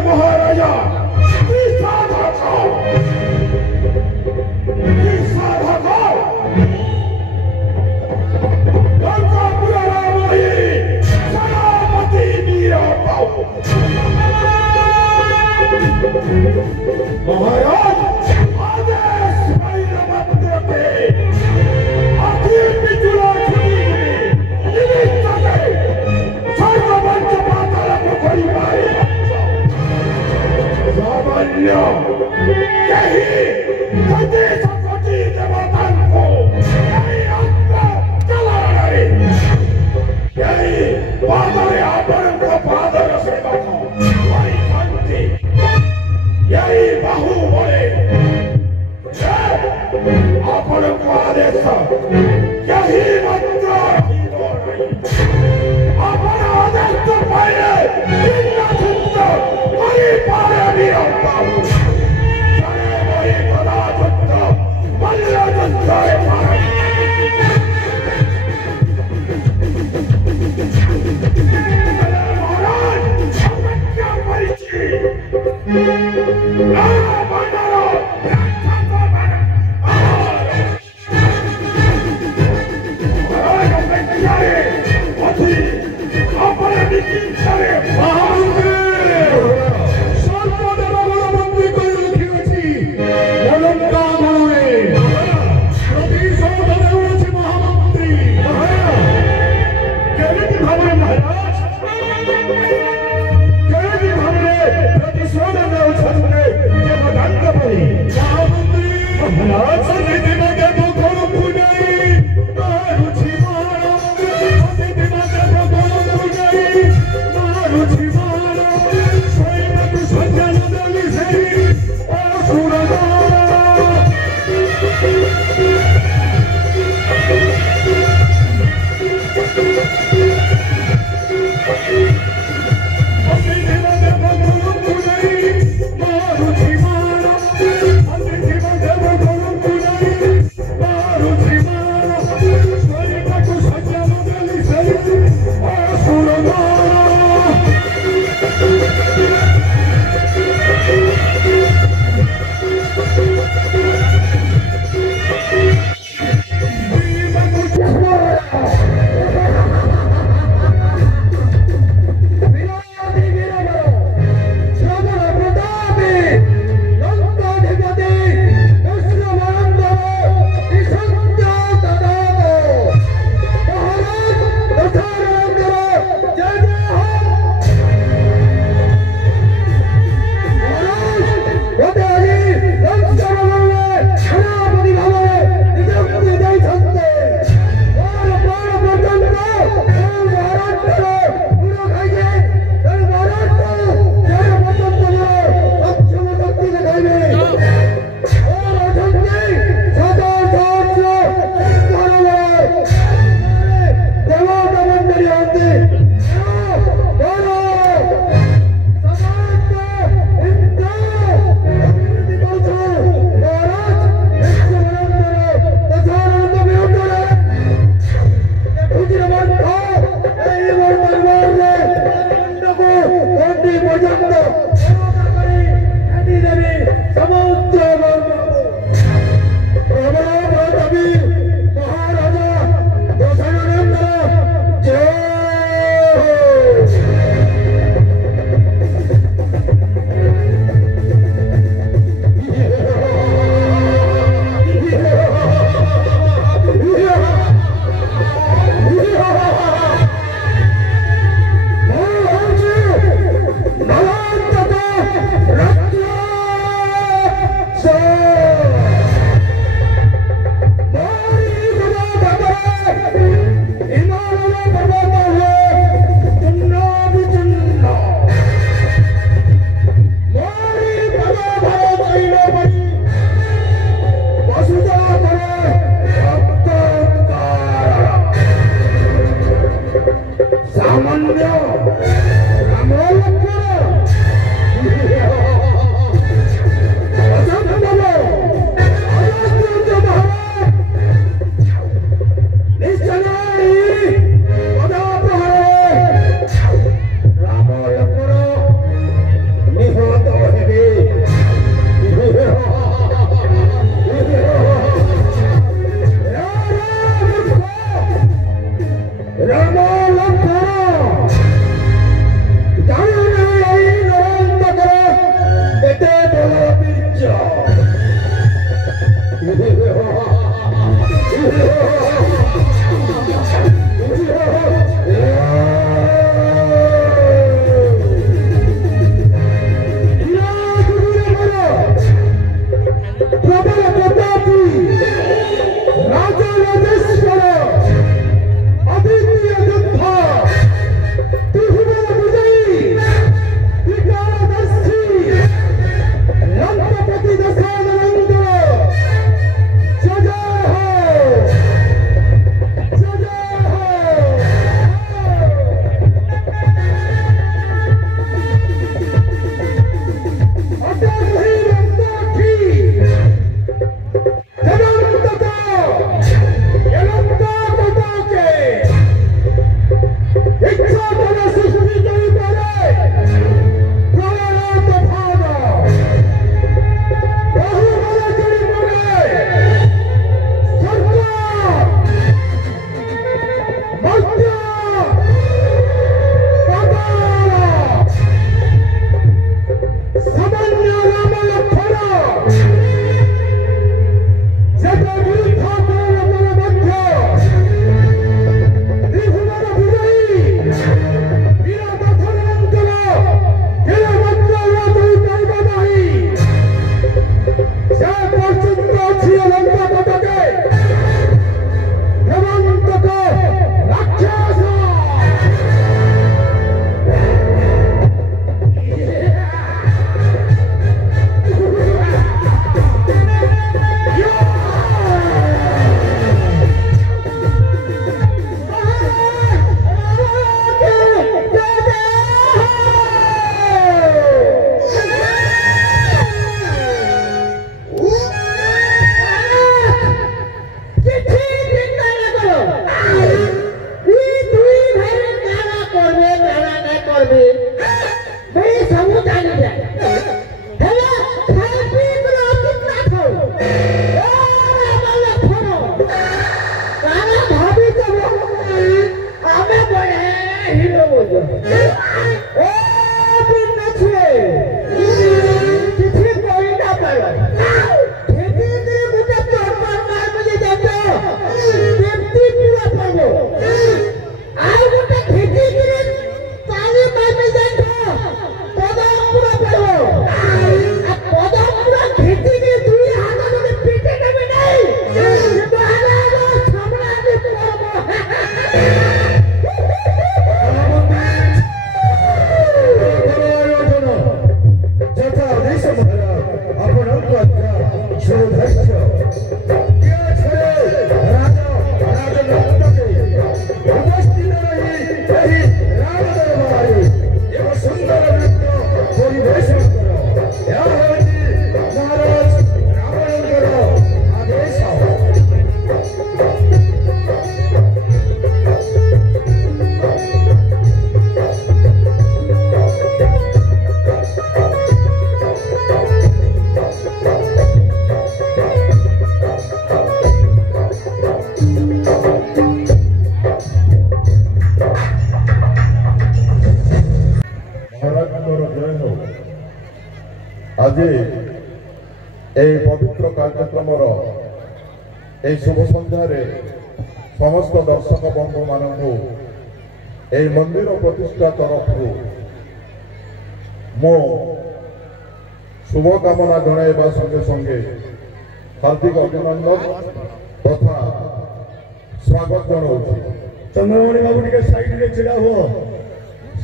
महाराजा महाराज आदेश मंत्र पे आखिर बिजुला छुटी निमित्त सर्वमंच पाताल पोखरी मारी सामान्य यही कति सकति देवतांको यही अंक चला रही यही पादर आपण को पादर सेवा को वही शांति यही बाहु बोले आपण को आदेश यही मंत्र आपण आदेश तो पहले चिन्ह चिन्ह हरि पारे निरंता चले वही कदा चिन्ह मल्ल चिन्ह पारे महाराज समझ परिचय So आज पवित्र कार्यक्रम शुभ सन्धार समस्त दर्शक बंधु मानू मंदिर प्रतिष्ठा तरफ मो शुभकामना जनाइबा संगे संगे हार्दिक अभिनंदन तथा स्वागत जनाऊँ। चंद्रमणि बाबू टे साइड रे छिड़ा हो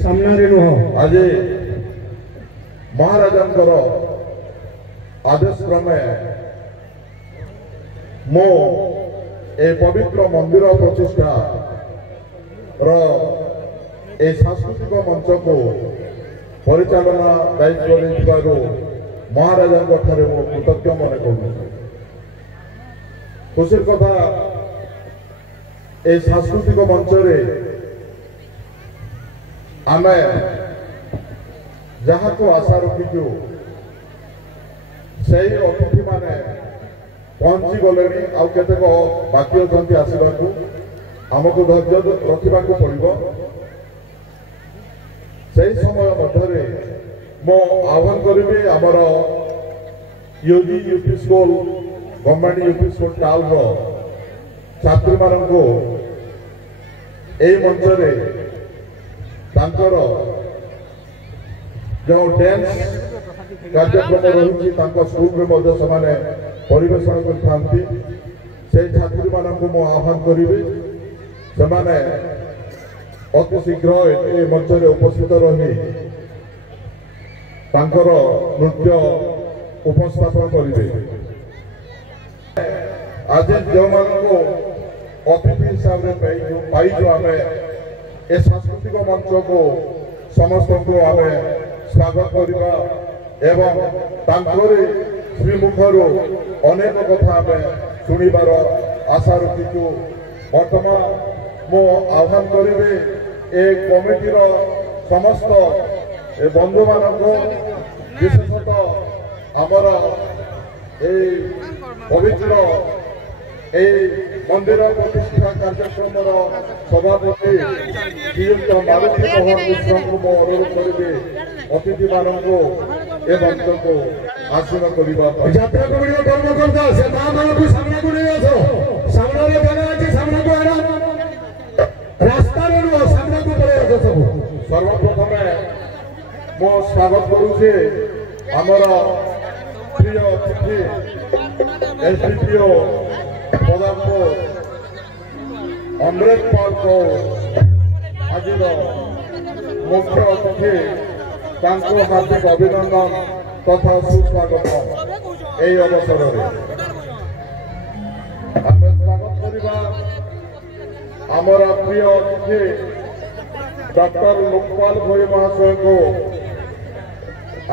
सामने नुह। आज महाराजा आदेश क्रमे मो ए पवित्र मंदिर प्रतिष्ठा सांस्कृतिक मंच को परिचालना दायित्व महाराजा कृतज्ञ मन कर खुशी कथा ए सांस्कृतिक मंच आम जहाँ को आशा रखीचु से अतिथि माने पहुंची गले आउ केतेक बाकी अच्छा आसवाक आमको धैर्य रखा पड़ो। से समय मध्य मो आह्वान करी आमर यूजी UP school government UP school town छात्री मानक मंच जो डांस कार्यक्रम रही स्कूल में परिवेशन करते छात्री मानक मो आह्वान करी से अति शीघ्र ए मंच उपस्थित रही नृत्य उपस्थापन करेंगे। आज जो मानू अतिथि हिसाब से पाइजु आम ए सांस्कृतिक मंच को समस्त को आम स्वागत करवा एवं श्रीमुखर अनेक कथा आम शुणिबार आशा रखीचु। बर्तमान मो आह्वान करी ए कमिटीर समस्त बंधु मान विशेषतः आमर पवित्र मंदिर प्रतिष्ठा कार्यक्रम सभापति श्रीयुक्त मारुति मोहन मिश्र को मो अनुरोध करी अतिथि मानक ए मंच को आसीन करने सर्वप्रथम मो स्वागत करुचे आमर प्रिय अतिथि एसडीपीओ पदार्थ अमृतपाल कौर आज मुख्य अतिथि हार्दिक अभिनंदन तथा सुस्वागत यही अवसर में आम स्वागत करवा आमर प्रिय अतिथि डॉक्टर लोकपाल भोई महाशय को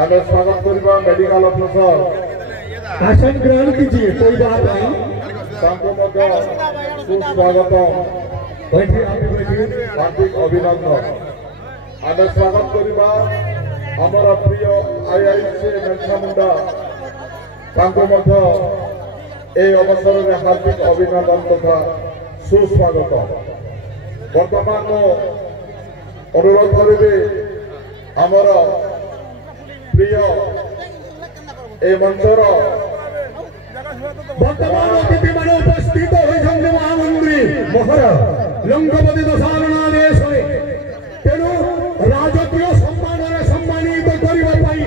आम स्वागत करवा मेडिकल अफिसर आसन ग्रहण कीजिए कोई बात नहीं सुस्वागत हार्दिक अभिनंदन आम स्वागत करवा आमर प्रिय आईआईसी मेघामुंडा अवसर में हार्दिक अभिनंदन तथा सुस्वागत। वर्तमान अनुरोध करी आमर प्रिय ए मंचर वर्तमान अतिथि मान उपस्थित होइछन्ते महामंत्री मोहर लंकपति दशारणादेश तेणु राजकीय सम्मान सम्मानित करबा पई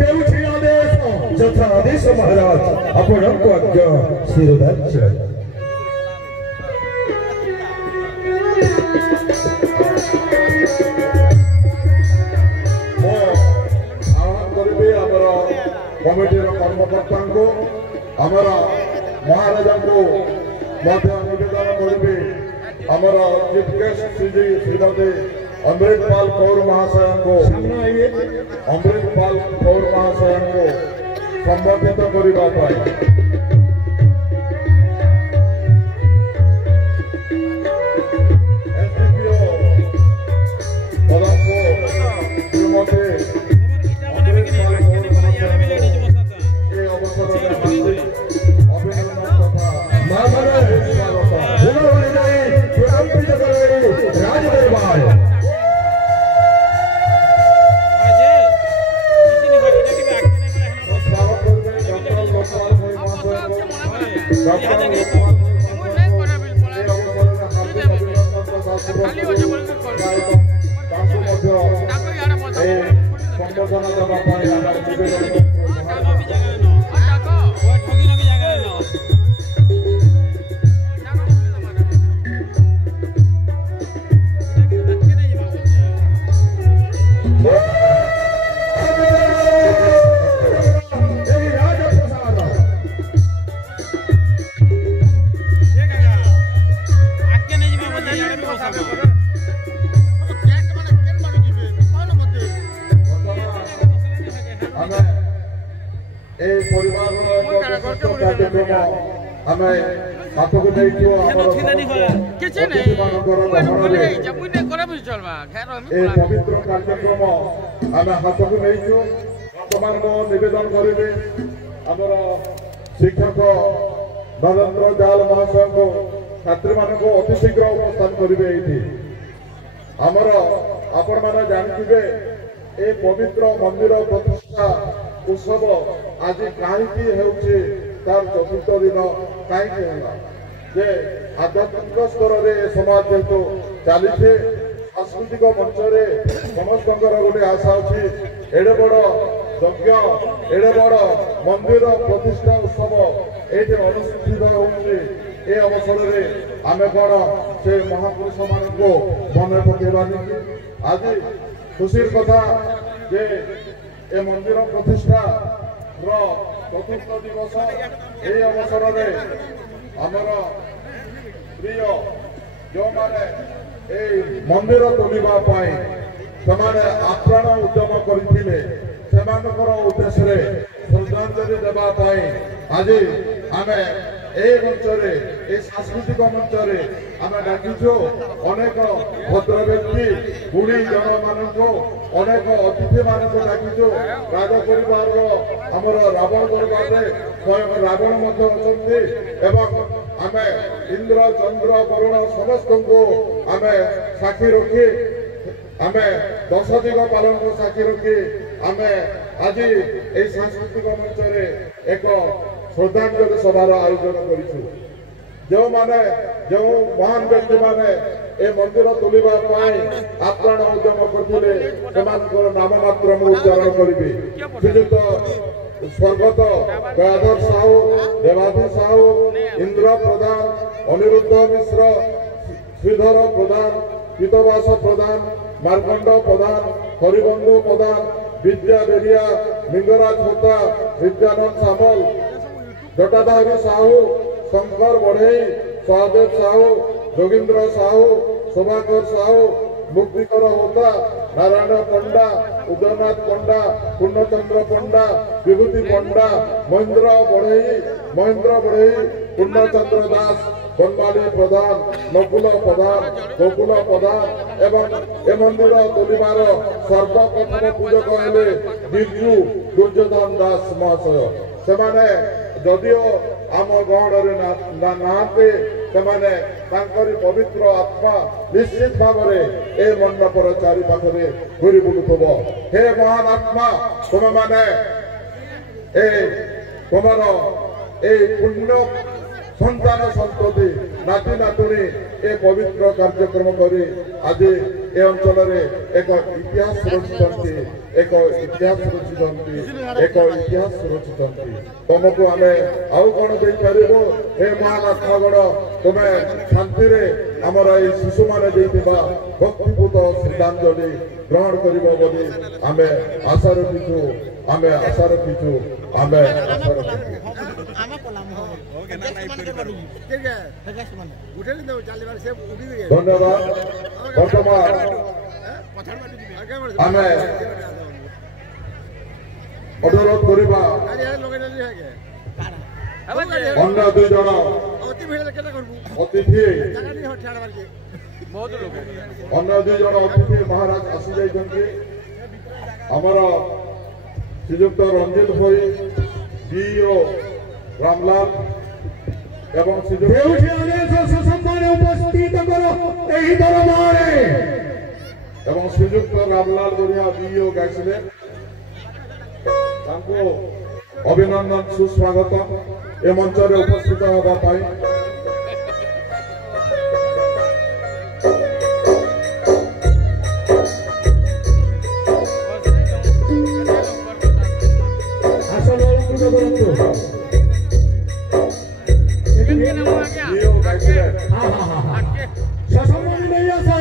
देउछि आदेश यथा आदेश महाराज आपनको आज्ञा शिरोधार्य। कमिटी कर्मकर्ता को आमर महाराजा को निवेदन करी आमर चीफ गेस्ट श्रीमती अमृतपाल कौर महाशय को संबोधित करने संबर्धना देवा आमे हाथ को नहीं कियो पवित्र कार्यक्रम आमे हाथ को नहीं कियो वर्तमान निवेदन करेंगे आमर शिक्षक नरेंद्र जाल महाशय को छात्री मान को अति शीघ्र उपस्थान करेंगे ये आमर आपण मैंने जानते ए पवित्र मंदिर प्रतिष्ठा उत्सव आज कहीं होउछि तार चतुर्थ दिन कहीं जे आध्यात्मिक स्तर में समाज जेहेतु चली सांस्कृतिक मंच समस्त गोटे आशा अच्छी एडे बड़ यज्ञ एडे बड़ मंदिर प्रतिष्ठा उत्सव ये अनुष्ठित होउछि अवसर में आम कौन से महापुरुष मान को मन पकेबानी आज खुशी कथा जे ए मंदिर प्रतिष्ठा चतुर्थ दिवस ये अवसर में आमर प्रिय जो माने मंदिर तोलिबाई से आप्राण उद्यम करते उद्देश्य श्रद्धांजलि देवाई आज आम मंच सांस्कृतिक मंच आम डाकिचु अनेक भद्र व्यक्ति बुढ़ी जन मान अनेक अतिथि मान डाकिचु राज परिवार आमर रावण दरबार स्वयं रावण अच्छा आम इंद्र चंद्र वरुण समस्त को आम साक्षी रखी आम 10 दिग पालन को साक्षी रखी आम आज ये सांस्कृतिक मंच एक श्रद्धांजलि सभार आयोजन करूँ जो माने जो महान व्यक्ति माने ए मंदिर तोलिबाई आप्राण उद्यम करते नाम मात्र उच्चारण करी श्रीजुक्त स्वर्गत गयाधर साहू देवाधि साहू इंद्र प्रधान अनिरुद्ध मिश्र श्रीधर प्रधान पीतवास प्रधान मार्कंड प्रधान हरिबंधु प्रधान विद्या बेरिया लिंगराज होता विद्यानंद सामल जटाधारी साहू शंकर बढ़ई सहदेव साहू जोगिंद्र साहू शोभाकर साहू मुक्तिकर होता नारायण पंडा उदयनाथ पंडा पूर्णचंद्र पंडा विभूति पंडा महेंद्र बढ़ई पूर्णचंद्र दास बनमाली प्रधान नकुल प्रधान गोकुल प्रधान एवं ए मंदिर तोलिबार सर्वप्रथम पूजक हेले बिरजू दुर्योधन दास महाशय से जदिओ आम गहड़े नाते से पवित्र आत्मा निश्चित भाव में ए मंडपर चारि पाखे घूरी बुलुब हे महान आत्मा तुम माने तुमर ए पुण्य संतान संतति नाती नातुणी ए पवित्र कार्यक्रम करी आज ए अंचल एक इतिहास रचिंट एक इतिहास रचिंट तुमको आम आउ कौन दे पारू हे महान आत्मागण तुम्हें शांति आमर ये शिशु मैंने भक्तिपूत श्रद्धांजलि ग्रहण कर आम आशा रखीचु धन्यवाद बर्तमान आम अनुरोध करवा अन्य 2 जन अतिथि अन्य 2 जन अतिथि महाराज आसी जाइछन्ति हमर श्रीयुक्त रंजित भाई डीओ रामलाल एवं श्रीयुक्त रामलाल बढ़िया डीओ गाइले अभिनंदन सुस्वागत ए मंच रे उपस्थित होगा पाई आसन अलंकृत करंतु जियो गाइले हां हां हां ससम्मान नहीं आसो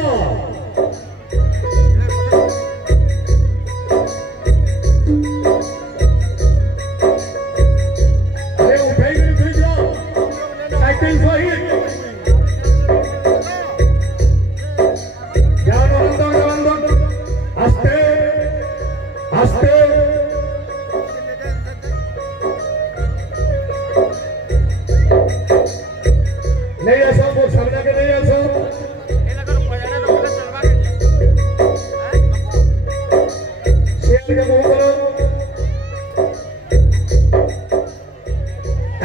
नहीं ऐसा वो सामने के नहीं ऐसा शेर के मुंह करो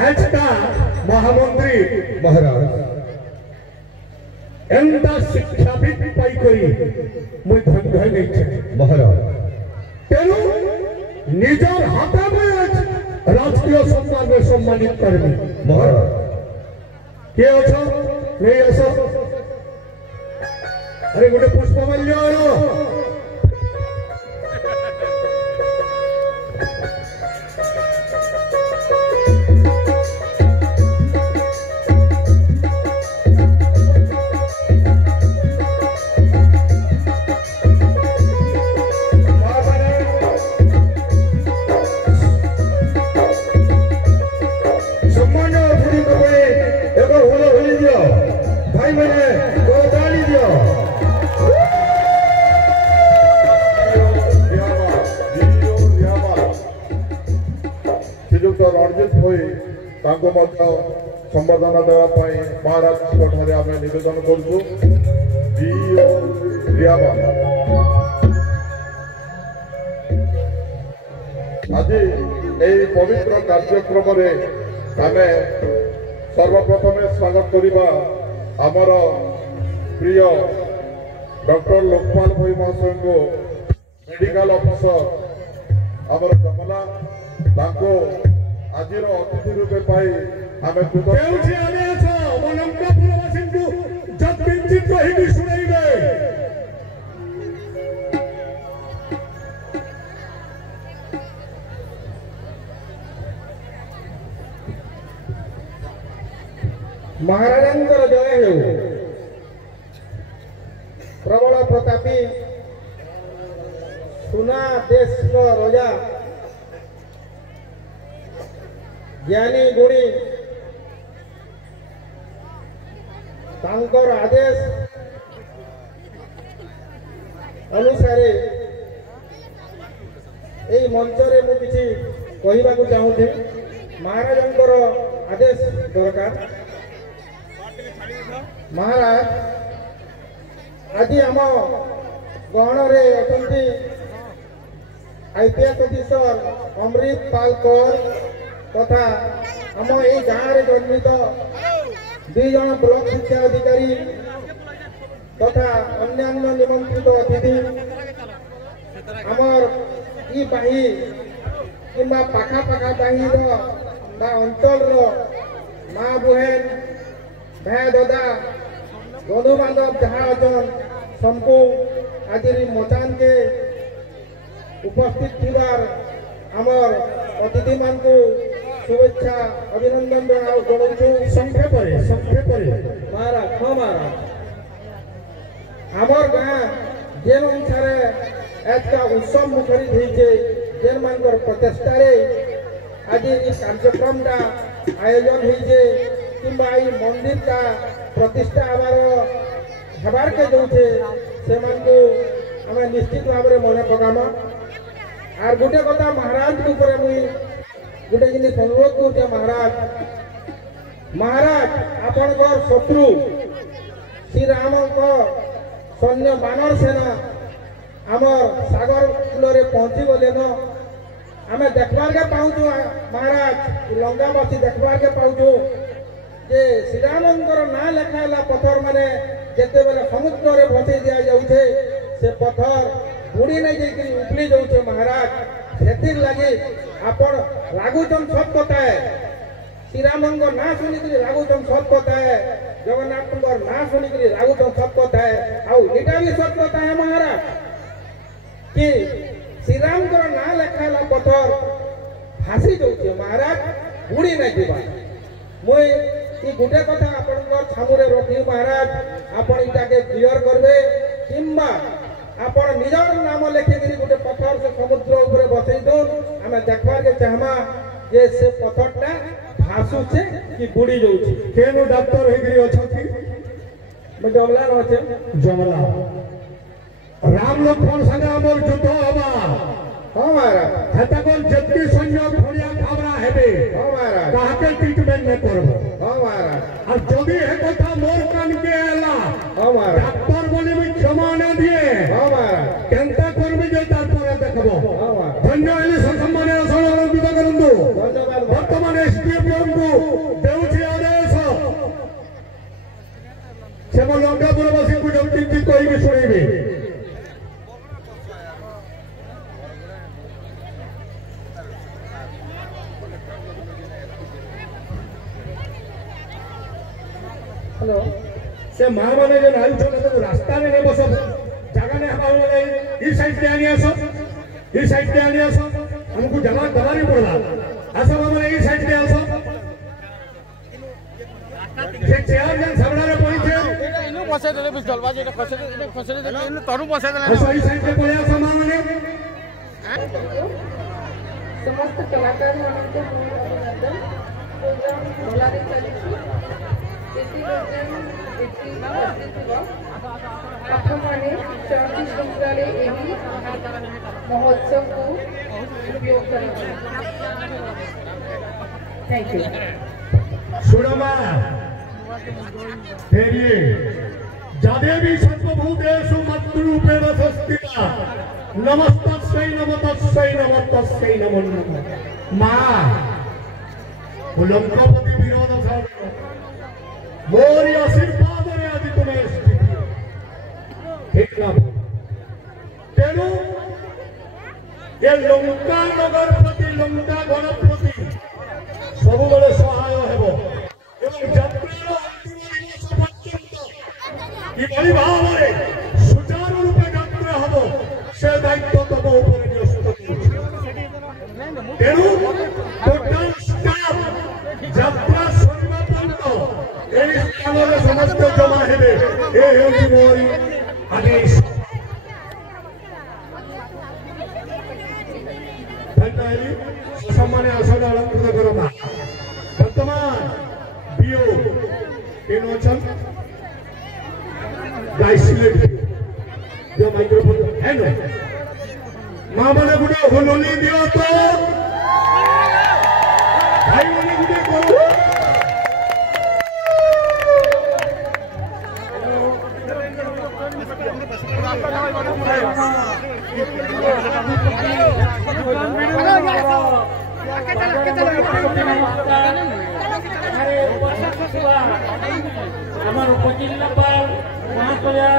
आज का महामंत्री महाराज एंता शिक्षा भी पाई करी मुझ धन धन नहीं छे महाराज तेनु निजर हाथा में आज राजकीय सम्मान में सम्मानित करनी महाराज के अछो नहीं असो अरे गोटे पुष्पमाल्य आनो भाई मैंने दो ताली दियो श्रीजुक्त रणजित भोई संबर्धना देवाई महाराज आम नवेदन करुँ आज यही पवित्र कार्यक्रम आम सर्वप्रथम स्वागत करवा आमर प्रिय डॉक्टर लोकपाल भाई महाशय को मेडिकल ऑफिसर आमर जमला आज अतिथि रूपे पाई आम महाराजंकर जय हो प्रबल प्रतापी सुना देश रजा ज्ञानी गुणी तांकर आदेश अनुसार यही मंचरे मु किछि कहबा को चाहूथि महाराजंकर आदेश दरकार महाराज आज आम गहन अच्छी आईपीएस ऑफिसर अमृत पाल कौर तथा आम यही गाँव में जन्मित दुई जन ब्लॉक शिक्षा अधिकारी तथा अन्यान्य निमंत्रित अतिथि आमर ई बाही किंबा पाखापाखा बाही अंचल माँ बुहेन भाई दादा बंधु बांधव जहाँ अचन सबको आज मचान के उपस्थित थीबार आमर अतिथि मान को शुभेच्छा अभिनंदन जनाऊँ संक्षेप महाराज हाँ महाराज आमर गाँ जेन अनुसार आज का उत्सव मुखरित होइछे जेन मानकर प्रचेष्टा आज इस कार्यक्रम का आयोजन होइछे किंबा ई मंदिर का प्रतिष्ठा हबार के जोचे से मानकु हमें निश्चित भाव में मन पकामा आर गोटे कथा महाराज के ऊपर मुई गोटे जिनिस अनुरोध करूँ महाराज आपणकर शत्रु श्री राम सैन्य बानर सेना आमर सागर कूल पहुंची गले न आम देखबार के पाऊँ महाराज लंकावासी देखबार के पाऊँ जे श्रीरामंकर ना लेखाला पथर माने जेते बेले समुद्र रे भसई दिया जाउछे से पथर बुड़ी नहीं जाई उपली जाउछे महाराज ସେଥିର୍ ଲାଗି ଆପଣ ରାଗୁଛନ୍ ସତ୍ କଥା ଶ୍ରୀରାମଙ୍କ ନାଁ ଶୁଣିକିରି ରାଗୁଛନ୍ ସତ୍ କଥା ଜଗନ୍ନାଥଙ୍କର ନାଁ ଶୁଣିକିରି ରାଗୁଛନ୍ ସତ୍ କଥା ଆଉ ଏଇଟା ବି ସତ୍ କଥା ମହାରାଜ କି ଶ୍ରୀରାମଙ୍କର ନାଁ ଲେଖା ହେଲା ପଥର ଭାସି ଯାଉଛି ମହାରାଜ ବୁଡ଼ି ନାଇଁ ଯିବା ମୁଇଁ ଇ ଗୋଟେ କଥା ଆପଣଙ୍କର ଛାମୁରେ ରଖି ମହାରାଜ ଆପଣ ଏଇଟାକେ କ୍ଲିୟର କରିବେ କିମ୍ବା ଆପଣ ନିଜର ନାମ ଲେଖିକିରି ଗୋଟେ ପଥର ସେ ସମୁଦ୍ର ଉପରେ ବସେଇ ଦଉନ୍ ଆମେ ଦେଖବାର୍କେ ଚାହମା ଯେ ସେ ପଥରଟା ଭାସୁଛେ କି ବୁଡ଼ି ଯାଉଛି केनो डॉक्टर हेगिरी अछती ମୁଁ ଜମଲାର ଅଛେ जमला राम लक्ष्मण संगे हमर युद्ध हवा ହଁ ମହାରାଜ हेतकन जत्ती सैन्य भड़िया खाबरा हेबे ହଁ महाराज काहके ट्रीटमेंट न करबो ହଁ महाराज और जदी हे कथा मोर कान के आला ହଁ महाराज डॉक्टर बोली भी क्षमा न दिए ହଁ महाराज केनता करबी जे तार पर देखबो ହଁ महाराज धन्य हेली सम्माननीय सभापति करंदु ଧନ୍ୟବାଦ वर्तमान एसडीएम को देउछि आदेश से लंकापुरवासी को जब चिंती कहबे सुनेबे हेलो से मां माने जे नाइ छले तो रास्ता में नहीं बसो जगह ने हवा वाले ई साइड पे आनी आसो हमको जगह दबानी पड़ला आसो माने ई साइड पे आसो से चेयर जन सबड़ा रे पहुंचे इनु बसे देले बिस्टल बाजे खसे देले इनु तनु बसे देले आसो ई साइड पे पड़े आसो मां माने समस्त कलाकार ମାନଙ୍କୁ ମୁଁ ଅଭିନନ୍ଦନ ପ୍ରୋଗ୍ରାମ ଭଲରେ ଚାଲିଛି ଯେତିକି ଉପସ୍ଥିତ ଆପଣମାନେ ଚର୍ଚ୍ଚି ଶୃଙ୍ଖଳାରେ ଏହି ମହୋତ୍ସବକୁ ଉପଯୋଗ କରନ୍ତୁ थैंक यू सुनमा तेरिए जादे भी सर्वभूतेषु मत्रूपे वसस्तिता नमस्तस्यै नमो नमः मां लंकापति विरोध साधन मोरी आशीर्वाद रे आज तुम्हें स्थिति ठीक ना तेनु ये लंका नगर प्रति लंका गण प्रति सब बेले सहाय हेबो एवं यात्रार अंतिम दिवस पर्यंत किभଳି भाବରେ सुचारू रूपे यात्रा हबो से दायित्व तम ऊपर न्यस्त तेणु टोटल स्टाफ यात्रा सरिबा पर्यंत एही स्थाନରେ ସମସ୍ତେ ଜମା ହେବେ ଏ ହେଉଛି ମୋରି आदेश धन्यवाद सम्मान आसन अलंकृत करमा वर्तमान बीओ केनोचन गाइसलेट जो माइक्रोफोन है नो मां माने गुडे होलोनी दियो तो भाई माने गुडे करो আমার উপজেলাপাল মহাশয়া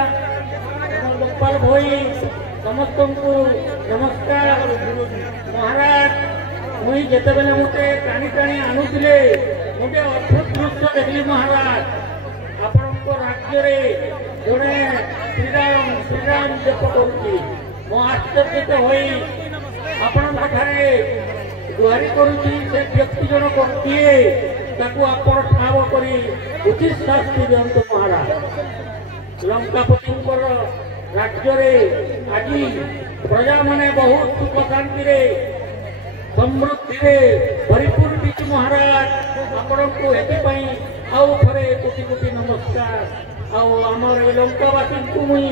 এবং লোকপাল ভই সমস্ত নমস্কার মহারাজ মুই যেতবেলে মতে টানি টানি আনুলে গোটে অদ্ভুত দৃশ্য দেখলি মহারাজ আপনার রাজ্যরে জনে শ্রীরাম জপ করছি মু আশ্চর্যিত হই আপনার ঠারে गुहारी करुची से व्यक्ति जनक किए ताकू आपण ठाव करी उचित शास्ति दियंतु महाराज लंकापति राज्य आज प्रजा माने बहुत सुख शांति समृद्धि भरपूर महाराज आपण को एपाई आउ थे कोटि कोटि नमस्कार आमर लंकावासी को मुई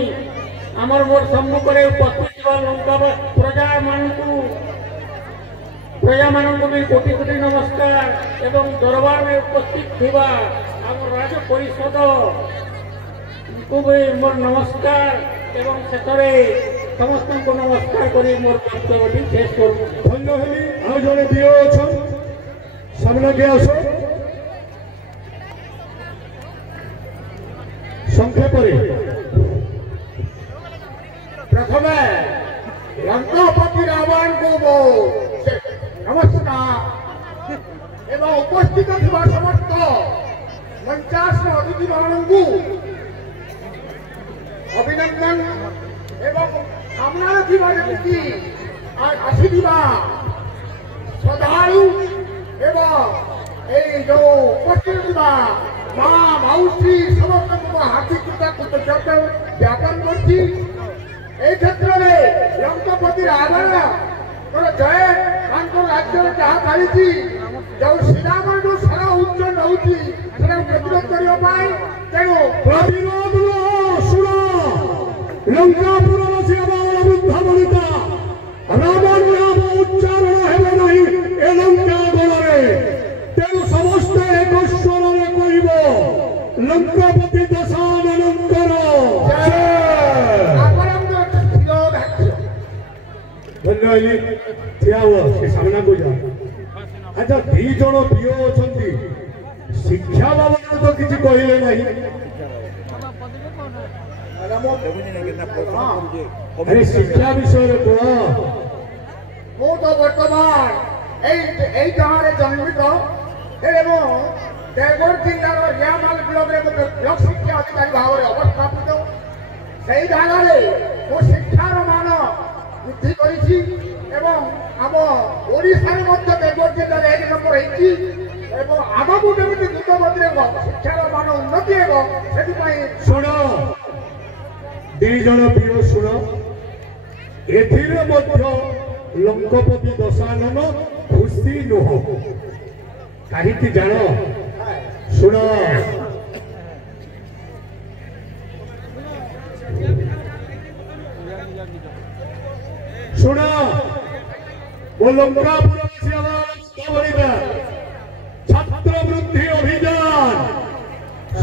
आमर मोर सम्मुख उपस्थित लंका प्रजा मानक भी कोटि कोटि नमस्कार एवं दरबार में उपस्थित थिबा आम राज परिषद को भी मोर नमस्कार एवं शेषरे समस्त को नमस्कार करी मोर वक्तव्य शेष करूँ धन्य हेली आ जड़े दियो अछन सामने के आसो संक्षेप प्रथम लंकापति रावण को वो नमस्कार एवं उपस्थित थिबा समस्त 50 अतिथि मानू अभिनंदन एवं कामना थिबा जेमिति आसीथिबा श्रद्धालु एवं ए जो उपस्थित थिबा मां माउसी समस्त को हार्दिक कृतज्ञता ज्ञापन करछि। এই ক্ষেত্রে লঙ্কাপতি রাবণ জয় তাঙ্ক রাজ্যরে যাহা চালিছি ଯେଉଁ ଶ୍ରୀରାମଠୁ ସାରା ଉଚ୍ଚ ରହୁଛି ସେଟାକୁ ପ୍ରତିରୋଧ କରିବା ପାଇଁ ତେଣୁ ପ୍ରତିରୋଧ ଶୁଣ ଲଙ୍କାପୁରର ସେ ବାଳ ବୃଦ୍ଧ ବନିତା ରାବଣ ନାମ ଉଚ୍ଚାରଣ ହେବ ନାହିଁ ଏ ଲଙ୍କା ଗଳରେ ତେଣୁ ସମସ୍ତେ ଏକ ସ୍ୱରରେ କହିବ ଲଙ୍କାପତି ଦଶାନନଙ୍କର ଧନ୍ୟବାଦ ଠିଆ ହୁଅ ସେ ସାମ୍ନାକୁ ଯାଅ। ଆଚ୍ଛା 2 ଜଣ ପିଓ ଅଛନ୍ତି ଶିକ୍ଷା ବାବଦରେ ତ କିଛି କହିଲେ ନାହିଁ ଆରେ ଶିକ୍ଷା ବିଷୟରେ କୁହ। ମୁଁ ତ ବର୍ତ୍ତମାନ ଏଇ ଗାଁରେ ଜନ୍ମିତ ଏବଂ ଦେବଗଡ଼ ଜିଲ୍ଲାର ରିଆମାଲ ବ୍ଲକରେ ମଧ୍ୟ ବ୍ଲକ ଶିକ୍ଷା ଅଧିକାରୀ ଭାବରେ ଅବସ୍ଥାପିତ। ସେହି ଜାଗାରେ ମୁଁ ଶିକ୍ଷାର ମାନ ବୃଦ୍ଧି କରିଛି ଏବଂ ଆମ ଓଡ଼ିଶାରେ ମଧ୍ୟ ଦେବଗଡ଼ ଜିଲ୍ଲାରେ 1 ନମ୍ବର ହେଇଛି ଏବଂ ଆଗକୁ କେମିତି ଦ୍ରୁତଗତିରେ ଶିକ୍ଷାର ମାନ ଉନ୍ନତି ହେବ ସେଥିପାଇଁ ଶୁଣ 2 ଜଣ ପିଓ ଶୁଣ ଏଥିରେ ମଧ୍ୟ ଲଙ୍କପତି ଦଶାନନ ଖୁସି ନୁହଁ କାହିଁକି ଜାଣ ଶୁଣ ଶୁଣ ଓ ଲଙ୍କାପୁରବାସୀ ଛାତ୍ରବୃତ୍ତି ଅଭିଯାନ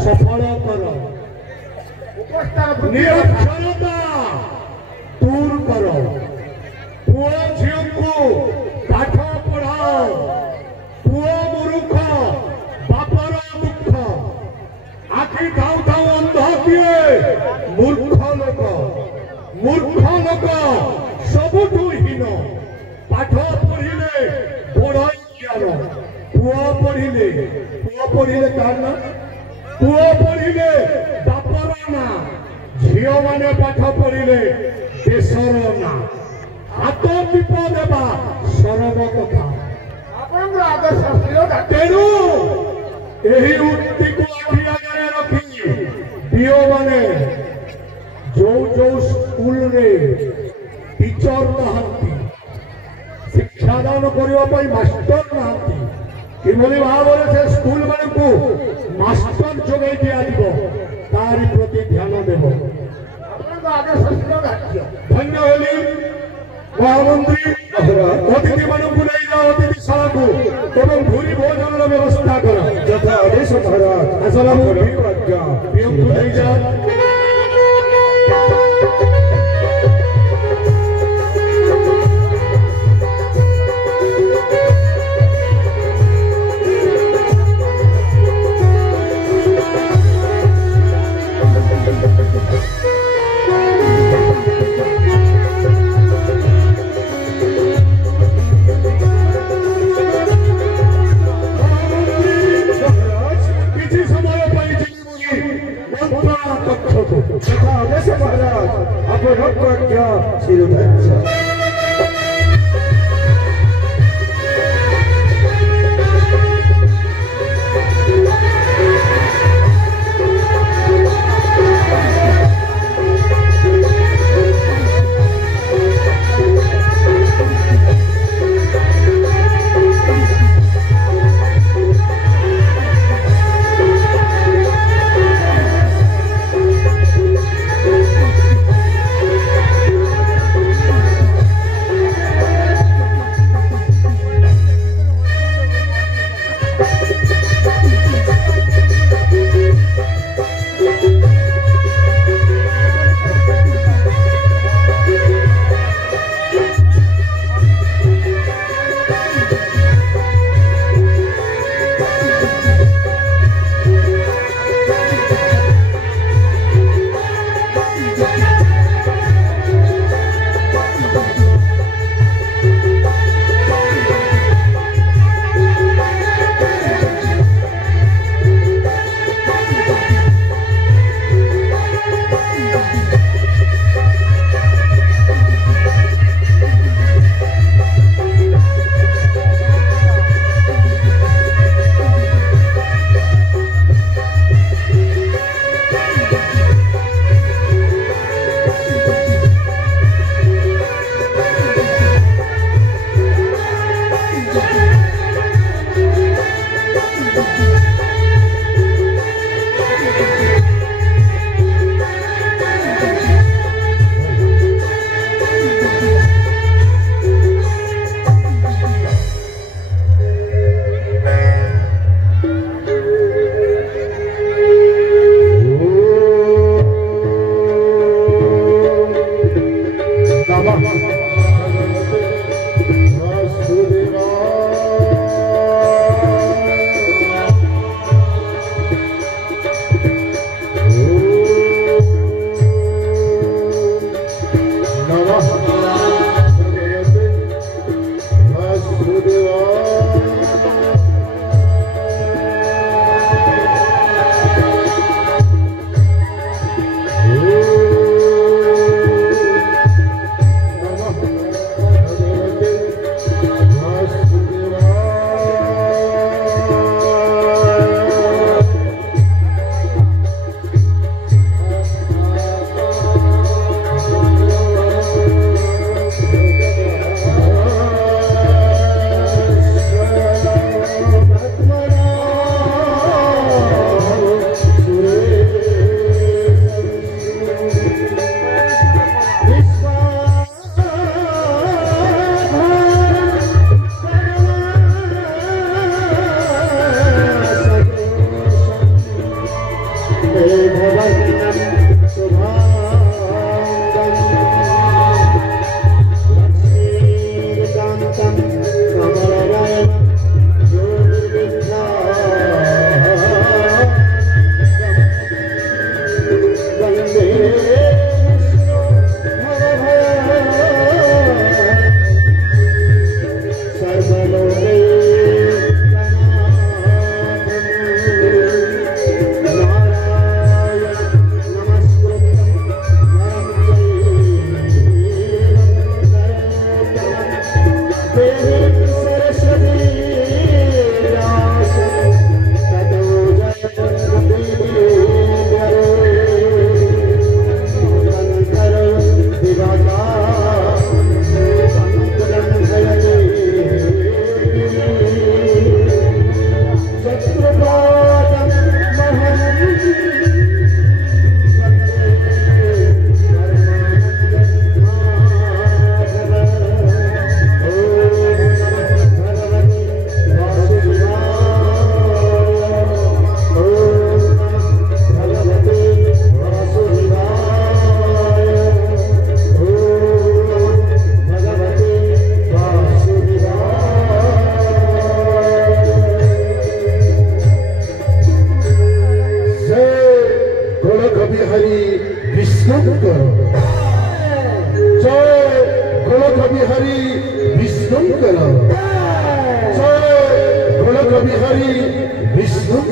ସଫଳ କର ନିରକ୍ଷରତା ଦୂର କର ପୁଅ ଝିଅଙ୍କୁ ପାଠ ପଢ଼ାଅ ପୁଅ ମୂର୍ଖ ବାପର ଦୁଃଖ ଆଖି ଥାଉ ଥାଉ ଅନ୍ଧ କିଏ ମୂର୍ଖ ଲୋକ ସବୁଠୁ ହୀନ ପାଠ ପଢ଼ିଲେ ବଡ଼ ଜ୍ଞାନ ପୁଅ ପଢ଼ିଲେ କାହାର ନା ପୁଅ ପଢ଼ିଲେ ବାପର ନା ଝିଅମାନେ ପାଠ ପଢ଼ିଲେ ଦେଶର ନା ହାତ ଟିପ ଦେବା ସରବ କଥା ଆପଣଙ୍କର ଆଦର୍ଶ ସ୍ଥିରତା ତେଣୁ ଏହି ଉକ୍ତିକୁ ଆଖି ଆଗରେ ରଖି ପିଓମାନେ ଯୋଉ ସ୍କୁଲରେ ଟିଚର ନାହାନ୍ତି ଶିକ୍ଷାଦାନ କରିବା ପାଇଁ ମାଷ୍ଟର ନାହାନ୍ତି କିଭଳି ଭାବରେ ସେ ସ୍କୁଲ ମାନଙ୍କୁ ମାଷ୍ଟର ଯୋଗାଇ ଦିଆଯିବ ତାରି ପ୍ରତି ଧ୍ୟାନ ଦେବ। ଆପଣଙ୍କ ଆଦର୍ଶ ସ୍ଥିରତା ଧନ୍ୟ ହେଲି ମହାମନ୍ତ୍ରୀ ଅତିଥି ମାନଙ୍କୁ ନେଇଯାଅ ଅତିଥିଶାଳାକୁ ଏବଂ ଭୂରି ଭୋଜନର ବ୍ୟବସ୍ଥା କର ଯଥା ଆଦେଶ ମହାରାଜ ଆସଲାମ ପିଓଙ୍କୁ ନେଇଯାଅ।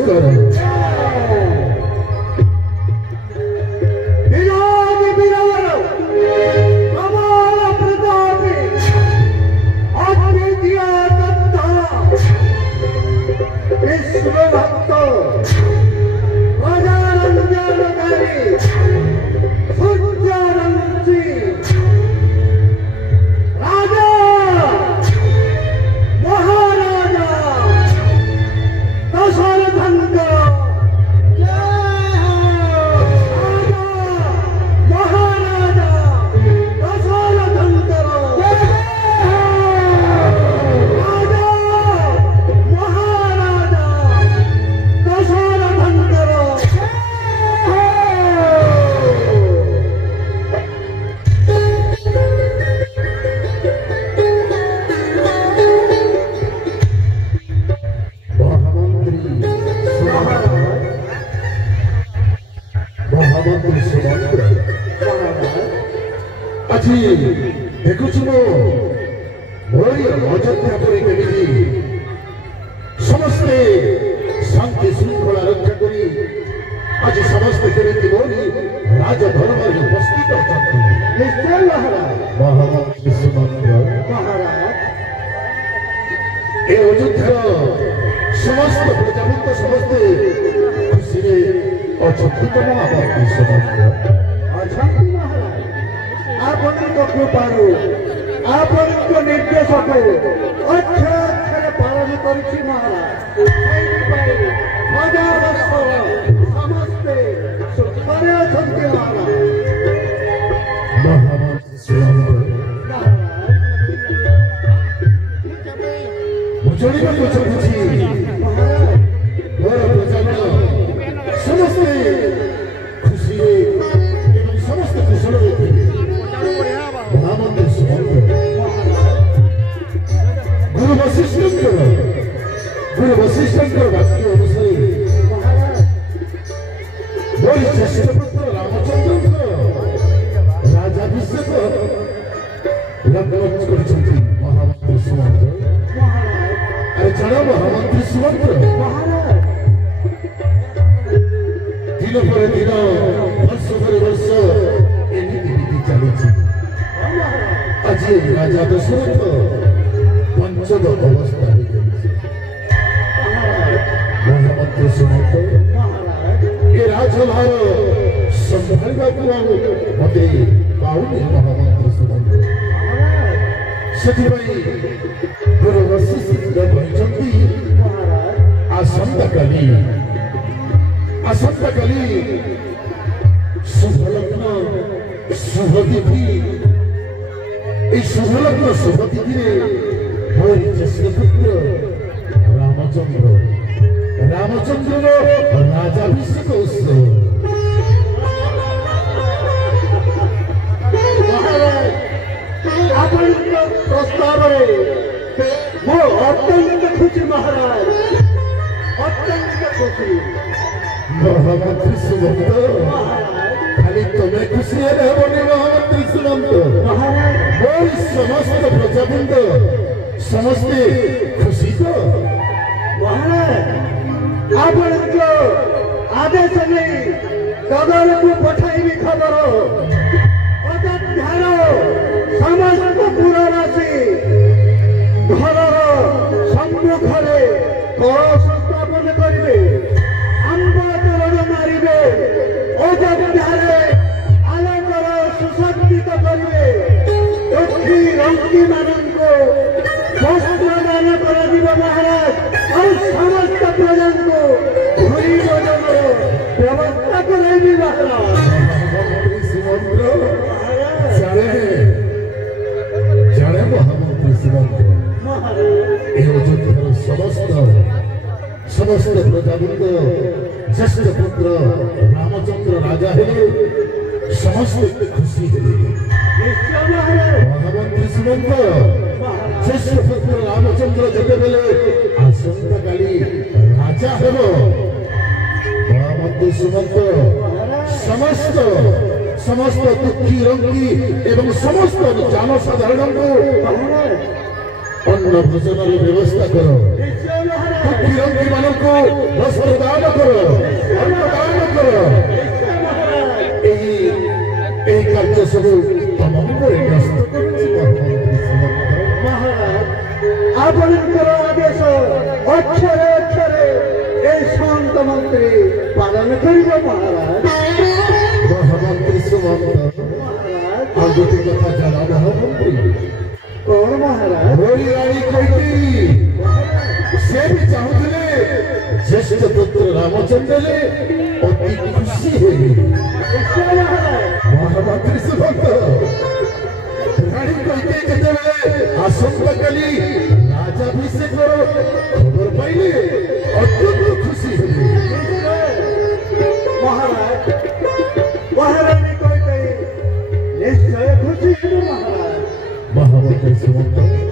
कर विराज विराज कमाल प्रतापी अद्वितीय दत्ता विश्व भक्त अजारंजनकारी सूर्यारंजी राजा महाराजा दशरथंक আজি দেখুছি মোরি অযোধ্যা করে কেমিতি সমস্তে শান্তি শৃঙ্খলা রক্ষা করি আজি সমস্তে কেমিতি মোরি রাজধর্মে উপস্থিত অଛନ୍ତି निश्चय महाराज মহামন্ত্রী সুমন্ত্র महाराज এই অযোধ্যার সমস্ত প্রজাবৃন্দ সমস্তে খুশিরে অଛନ୍ତି তো মহামন্ত্রী সুমন্ত্র अछंती महाराज आपनको कृपारू आपनको निर्देश को अच्छे अच्छे पालन करुछि महाराज हजार समस्ते सुखरे अछंती महाराज মহামন্ত্রী সুমন্ত্র বুঝলিବାକୁ ଚାହୁଁଛି ମୋର ପ୍ରଜାବର୍ଗ ସମସ୍ତେ ଖୁସିରେ ଏବଂ ସମସ୍ତେ କୁଶଳରେ ଥିବେ ମହାମନ୍ତ୍ରୀ ସୁମନ୍ତ୍ର ଗୁରୁ ବଶିଷ୍ଠଙ୍କର ବାକ୍ୟ ଅନୁସାରେ ମୋର ଜ୍ୟେଷ୍ଠ ପୁତ୍ର ରାମଚନ୍ଦ୍ରଙ୍କ ରାଜାଭିଷେକ ଲଗ୍ନ କରିଛନ୍ତି ମହାମନ୍ତ୍ରୀ ସୁମନ୍ତ୍ର अरे चलो महामंत्री सुमंत्र दिन पर दिन वर्ष पर वर्ष एमिति बीती चली आज राजा दशरथ पंचम अवस्था महामंत्री सुमंत्र ये राजभार संभालवा मत पाऊनी महामंत्री सुमंत्र ସେଥିପାଇଁ ଗୁରୁ ବଶିଷ୍ଠ କହିଛନ୍ତି ଆସନ୍ତାକାଲି ଶୁଭଲଗ୍ନ ଶୁଭତିଥି এই শুভলগ্ন শুভতিথিরে ମୋର ଜ୍ୟେଷ୍ଠ ପୁତ୍ର ରାମଚନ୍ଦ୍ରର ରାଜାଭିଷେକ ଉତ୍ସବ आपणिक प्रस्ताव मो अत्यंत खुशी महाराज अत्यंत खुशी महामंत्री सुमंत खाली तुम्हें खुशी हेबनी महामंत्री सुमंत महाराज मोर समस्त प्रजाबृंद समस्ते खुशी तो महाराज आपणिक आदेश नहीं कदर को पठाइबी खबर अयोध्यार समस्त पुरवासी घर सम्मुखरे कलश स्थापन करेंगे आंब तोरण मारे अयोध्यारे आलोकर सुसज्जित करेंगे दुखी रंगी मानक वस्त्र दान कर महाराज और समस्त प्रजा को भूरी भोजन व्यवस्था करेंगे महाराज जाने महामंत्री सुमंत्र अयोध्यार समस्त प्रजाबृंद ज्येष्ठ पुत्र रामचंद्र राजा हेले समस्त खुशी हेले महामंत्री सुमंत्र ज्येष्ठ पुत्र रामचंद्र जेतेबेले आसंता काली राजा हेब महामंत्री सुमंत्र समस्त दुखी रंगी एवं समस्त जनसाधारण को अन्न भोजन व्यवस्था करो दुखी रंगी मान को वस्त्र दान करो अन्न दान करो এই কার্য ସବୁ ତମ ଉପରେ ନ୍ୟସ୍ତ କରୁଛି महाराज आपणकर आदेश अक्षरे अक्षरे এই শান্ত মন্ত্রী পালন করিব महाराज মহামন্ত্রী সুমন্ত আর দুটি কথা জানা মহামন্ত্রী কোন महाराज होली रानी कईकेयी से भी चाहूले ज्येष्ठ पुत्र रामचंद्र ने अति खुशी हुई महामंत्री सुमंत रानी कईकेयी केतेबेले आसंता काली राजाभिषेक खबर पाइले अत्यंत खुशी हुई महाराज महारानी कईकेयी निश्चय खुशी महाराज महामंत्री सुमंत